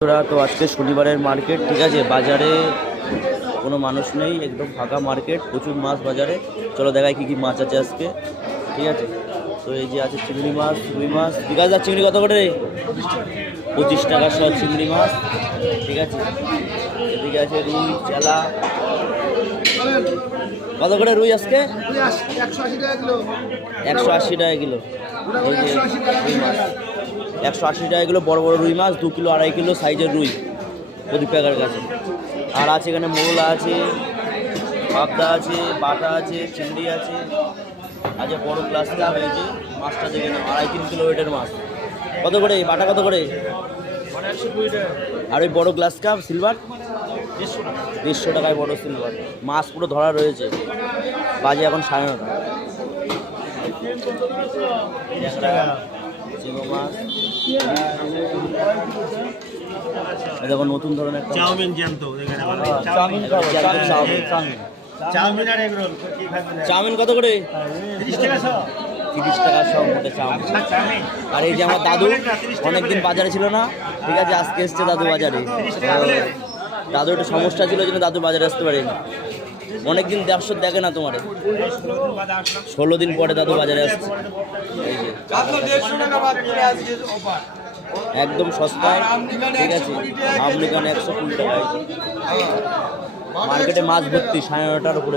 তো আজকে শনিবারের মার্কেট, ঠিক আছে। বাজারে কোনো মানুষ নেই, একদম ফাঁকা মার্কেট, প্রচুর মাছ বাজারে। চলো দেখাই কি কি মাছ আছে আজকে, ঠিক আছে। তো এই যে আছে চিংড়ি মাছ, রুই মাছ। বিকাশ দা, চিংড়ি কত করে? 25 টাকা সব চিংড়ি মাছ, ঠিক আছে। এদিকে আছে রুই, চেলা। কত করে রুই আজকে? 180 টাকা কিলো। এই যে রুই মাছ 180 টাকা কিলো, বড় বড় রুই মাছ, 2 কিলো 2.5 কিলো সাইজের রুই প্রদীপ কাকার কাছে। আর আছে এখানে মোলা আছে, পাবদা আছে, বাটা আছে, চিংড়ি আছে। আচ্ছা, বড় গ্লাস কাপ, এই যে মাছটা দেখে নাও, 2.5-3 কিলো ওয়েটের মাছ। কত করে বাটা? কত করে? আর ওই বড় গ্লাস কাপ সিলভার 150 টাকায় বড় সিলভার। মাছ পুরো ধরা রয়েছে। বাজে এখন 9:30। মাছ দেখো, নতুন ধরনের চাউমিন জ্যান্ত। চাউমিন কত করে? 30 টাকা সব। 30 টাকা সব মোটে চাউমিন। আর এই যে আমার দাদু অনেকদিন বাজারে ছিল না, ঠিক আছে, আজকে এসছে দাদু বাজারে। দাদু একটু সমস্যা ছিল, জন্য দাদু বাজারে আসতে পারেনি। অনেকদিন ব্যবসা দেখে না তোমার, 16 দিন পরে দাদু বাজারে আসছে। এই যে একদম সস্তায়, ঠিক আছে। আমলিকান 120 টাকা। মার্কেটে মাছ ভর্তি, 9:30টার উপরে।